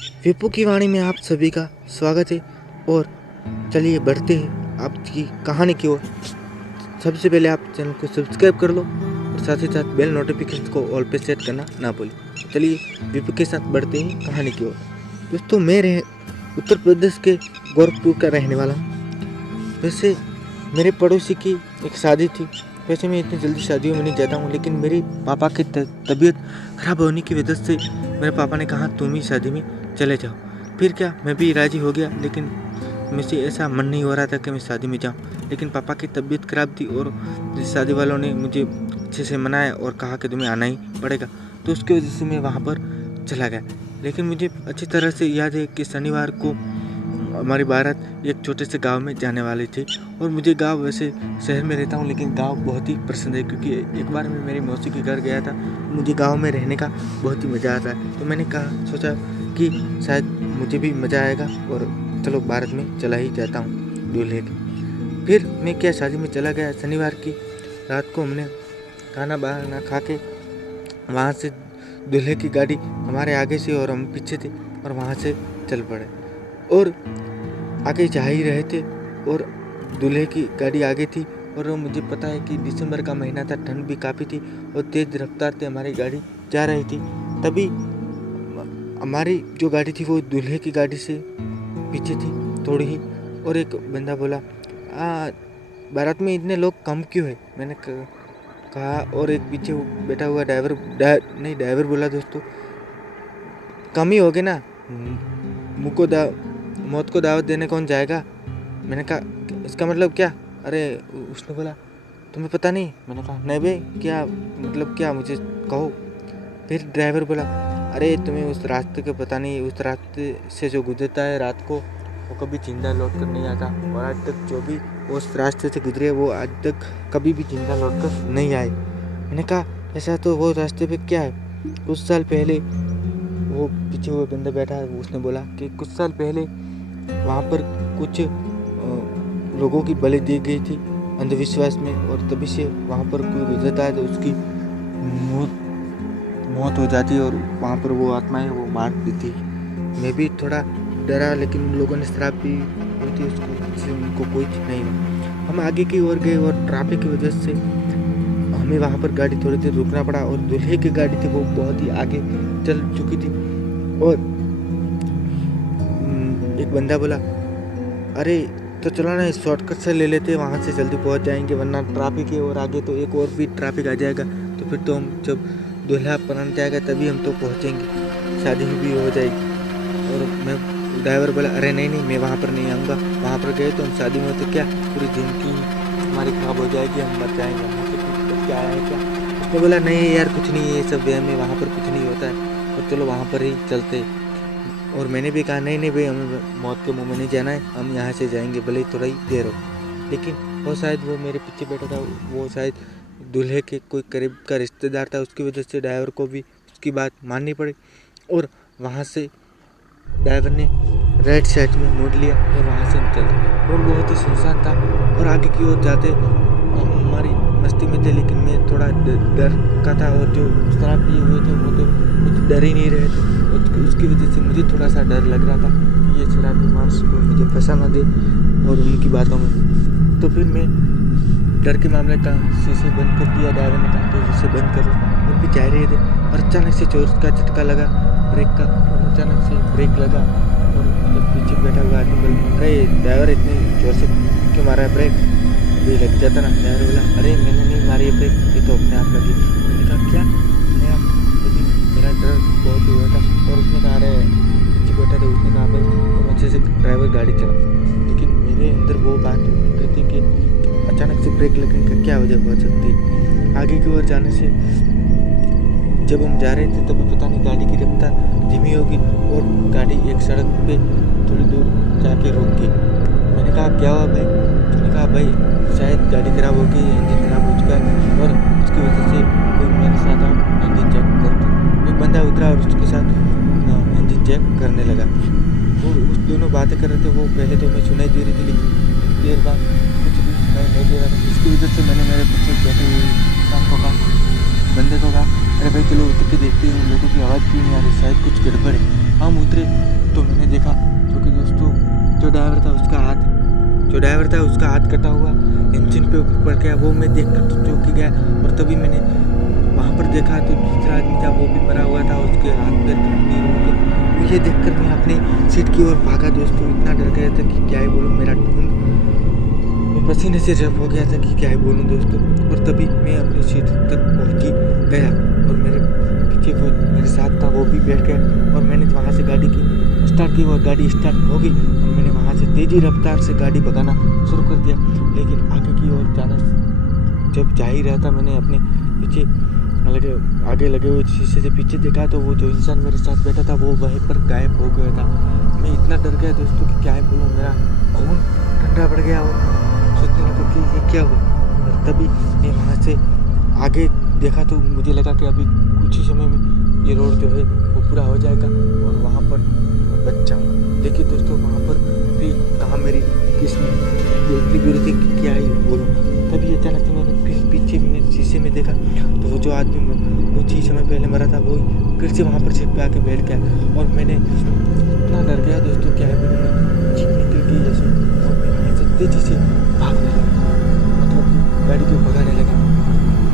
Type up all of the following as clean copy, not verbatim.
विपू की वाणी में आप सभी का स्वागत है। और चलिए बढ़ते हैं आपकी कहानी की ओर। सबसे पहले आप चैनल को सब्सक्राइब कर लो और साथ ही साथ बेल नोटिफिकेशन को ऑल पे सेट करना ना भूलें। चलिए विपू के साथ बढ़ते हैं कहानी की ओर। दोस्तों मैं उत्तर प्रदेश के गोरखपुर का रहने वाला हूँ। वैसे मेरे पड़ोसी की एक शादी थी। वैसे मैं इतनी जल्दी शादियों में नहीं जाता हूँ, लेकिन मेरे पापा की तबीयत खराब होने की वजह से मेरे पापा ने कहा तुम ही शादी में चले जाओ। फिर क्या, मैं भी राज़ी हो गया, लेकिन मुझे ऐसा मन नहीं हो रहा था कि मैं शादी में जाऊं। लेकिन पापा की तबीयत खराब थी और शादी वालों ने मुझे अच्छे से मनाया और कहा कि तुम्हें आना ही पड़ेगा। तो उसकी वजह से मैं वहाँ पर चला गया। लेकिन मुझे अच्छी तरह से याद है कि शनिवार को हमारी बारात एक छोटे से गांव में जाने वाली थी। और मुझे गांव, वैसे शहर में रहता हूँ लेकिन गांव बहुत ही पसंद है, क्योंकि एक बार मैं मेरी मौसी के घर गया था। मुझे गांव में रहने का बहुत ही मज़ा आता है। तो मैंने सोचा कि शायद मुझे भी मज़ा आएगा और चलो बारात में चला ही जाता हूँ दूल्हे के। फिर मैं क्या शादी में चला गया। शनिवार की रात को हमने खाना बाना खा के वहाँ से दूल्हे की गाड़ी हमारे आगे से और हम पीछे थे और वहाँ से चल पड़े और आगे जा ही रहे थे। और दूल्हे की गाड़ी आगे थी और मुझे पता है कि दिसंबर का महीना था, ठंड भी काफ़ी थी और तेज़ रफ्तार से हमारी गाड़ी जा रही थी। तभी हमारी जो गाड़ी थी वो दूल्हे की गाड़ी से पीछे थी थोड़ी ही। और एक बंदा बोला, बारात में इतने लोग कम क्यों है? मैंने कहा। और एक पीछे बैठा हुआ ड्राइवर बोला, दोस्तों कम ही हो गए ना, मौत को दावत देने कौन जाएगा? मैंने कहा इसका मतलब क्या? अरे उसने बोला तुम्हें पता नहीं? मैंने कहा नहीं भाई, क्या मतलब क्या, मुझे कहो। फिर ड्राइवर बोला, अरे तुम्हें उस रास्ते का पता नहीं, उस रास्ते से जो गुजरता है रात को वो कभी जिंदा लौट कर नहीं आता। और आज तक जो भी उस रास्ते से गुजरे वो आज तक कभी भी जिंदा लौट कर नहीं आए। मैंने कहा ऐसा तो वो रास्ते पे क्या है? कुछ साल पहले, वो पीछे हुए बंदा बैठा है, उसने बोला कि कुछ साल पहले वहाँ पर कुछ लोगों की बलि दी गई थी अंधविश्वास में, और तभी से वहाँ पर कोई गुजरता है तो उसकी मौत हो जाती है और वहाँ पर वो आत्माएं वो मार देती। मैं भी थोड़ा डरा, लेकिन उन लोगों ने शराब पी हुई थी उसको, उनको कोई नहीं हुआ। हम आगे की ओर गए और ट्रैफिक की वजह से हमें वहाँ पर गाड़ी थोड़ी देर रुकना पड़ा। और दूल्हे की गाड़ी थी वो बहुत ही आगे चल चुकी थी। और एक बंदा बोला, अरे तो चलो ना शॉर्टकट से ले लेते, वहाँ से जल्दी पहुँच जाएंगे, वरना ट्रैफिक है और आगे तो एक और भी ट्रैफिक आ जाएगा। तो फिर तो हम जब दूल्हा पहन जाएगा तभी हम तो पहुँचेंगे, शादी भी हो जाएगी। और मैं ड्राइवर बोला, अरे नहीं मैं वहाँ पर नहीं आऊँगा, वहाँ पर गए तो हम शादी में तो क्या पूरी जिंदगी हमारी खराब हो जाएगी, हम मर जाएंगे, वहाँ से क्या है क्या? उसने बोला नहीं यार कुछ नहीं है, ये सब वहम है, वहाँ पर कुछ नहीं होता है, और चलो वहाँ पर ही चलते। और मैंने भी कहा नहीं भाई, हमें मौत के मुँह में नहीं जाना है, हम यहाँ से जाएंगे भले ही थोड़ा ही देर हो। लेकिन वो शायद वो मेरे पीछे बैठा था, वो शायद दूल्हे के कोई करीब का रिश्तेदार था, उसकी वजह से ड्राइवर को भी उसकी बात माननी पड़ी। और वहाँ से ड्राइवर ने राइट साइड में मोड़ लिया और वहाँ से हम चले। रोड बहुत ही सुनसान था और आगे की ओर जाते हम हमारी मस्ती में थे, लेकिन मैं थोड़ा डर का था। और जो शराब पिए हुए थे वो तो कुछ डर ही नहीं रहे थे, उसकी वजह से मुझे थोड़ा सा डर लग रहा था कि ये शराबी मांस को मुझे फंसा ना दे और उनकी बातों में। तो फिर मैं डर के मामले का शीशे बंद कर दिया। ड्राइवर ने कहा कि शीशे बंद करो, वो भी कह रहे थे। और अचानक से जोर का झटका लगा ब्रेक का, और अचानक से ब्रेक लगा और पीछे बैठा हुआ आदमी बोला, अरे ड्राइवर इतने जोर से क्यों मारा है ब्रेक? भी लग जाता ना। ड्राइवर बोला, अरे मैंने नहीं मारी है ब्रेक, ये तो अपने आप लगी। मैंने कहा क्या? मेरा डर बहुत हुआ था। और उसने कहा, अरे पीछे बैठा था, उसने कहा भाई तुम अच्छे से ड्राइवर गाड़ी चलाओ। लेकिन मेरे अंदर वो बात उठ रही थी कि अचानक से ब्रेक लगने का क्या वजह हो सकती। आगे की ओर जाने से जब हम जा रहे थे तभी पता नहीं गाड़ी की रफ्तार धीमी होगी और गाड़ी एक सड़क पे थोड़ी दूर जाके रुक गई। मैंने कहा क्या हुआ भाई? मैंने कहा भाई शायद गाड़ी खराब हो गई, इंजन खराब हो चुका है और उसकी वजह से कोई मेरे साथ इंजन चेक करते। एक बंदा उतरा और उसके साथ इंजन चेक करने लगा। वो उस दोनों बातें कर रहे थे, वो पहले तो मैं सुनाई दे रही थी, लेकिन देर बाद कुछ भी सुनाई नहीं दे रहा था। इसकी वजह से मैंने मेरे पीछे बैठे हुए इंसान को कहा, बंदे को कहा, अरे भाई चलो उतर के देखते हैं, उन लोगों की आवाज़ क्यों नहीं आ रही, शायद कुछ गड़बड़ है। हम उतरे तो मैंने देखा जो कि दोस्तों जो ड्राइवर था उसका हाथ कटा हुआ इंजन पे ऊपर पड़ गया। वो मैं देखकर तो चौंक गया और तभी मैंने वहाँ पर देखा तो दूसरा आदमी था, वो भी मरा हुआ था, उसके हाथ पैर नहीं हो गए। ये देखकर मैं अपने सीट की ओर भागा दोस्तों। इतना डर गया था कि क्या ही बोलूँ, मेरा मैं पसीने से रफ हो गया था कि क्या ही बोलूँ दोस्तों। और तभी मैं अपनी सीट तक पहुँच गया और मेरे पीछे वो मेरे साथ था वो भी बैठ गया और मैंने वहाँ से गाड़ी की स्टार्ट की और गाड़ी स्टार्ट हो गई और मैंने वहाँ से तेज़ी रफ्तार से गाड़ी भगाना शुरू कर दिया। लेकिन आगे की ओर जाना जब जा ही रहा था, मैंने अपने पीछे आगे लगे हुए शीशे से पीछे देखा तो वो जो इंसान मेरे साथ बैठा था वो वहीं पर गायब हो गया था। मैं इतना डर गया दोस्तों कि क्या ही बोलूँ, मेरा खून ठंडा पड़ गया और सोचने लगा कि ये क्या हुआ। और तभी मैं वहाँ से आगे देखा तो मुझे लगा कि अभी कुछ ही समय में ये रोड जो है वो पूरा हो जाएगा और वहाँ पर बच जाऊँगा। देखिए दोस्तों, वहाँ पर भी कहाँ मेरी किस्मत इतनी बुरी थी कि क्या ही बोलूँ। तभी अचानक से मैंने फिर पीछे मैंने शीशे में देखा तो वो जो आदमी कुछ ही समय पहले मरा था वो फिर से वहाँ पर सीट पे आके बैठ गया और मैंने इतना डर गया दोस्तों, क्या है बोलूँ, जीप निकल गई जैसे और मैं वहाँ से तेज़ी से भागने लगा, मतलब गाड़ी को भगाने लगा।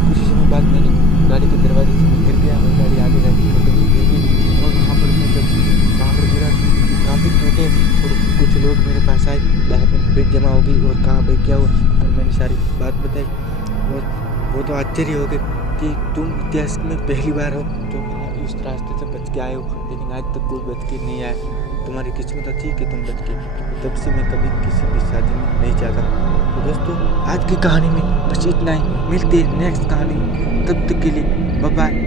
कुछ ही समय बाद मैंने गाड़ी के दरवाजे से गिर गया और गाड़ी आगे जाके गिर गई और वहाँ पर मैं जब वहाँ पर गिरा काफ़ी टूटे और कुछ लोग मेरे पास आए, वहाँ पर भीड़ जमा हो गई और कहाँ भाई क्या हुआ, और मैंने सारी बात बताई और वो तो आश्चर्य हो गए कि तुम इतिहास में पहली बार हो जो इस रास्ते से बच के आए हो, लेकिन आज तक कोई बच के नहीं आया। तुम्हारी किस्मत अच्छी कि तुम बच गए। तब से मैं कभी किसी भी शादी में नहीं जाता। तो दोस्तों, आज की कहानी में बस इतना ही। मिलते हैं नेक्स्ट कहानी, तब तक के लिए बाय बाय।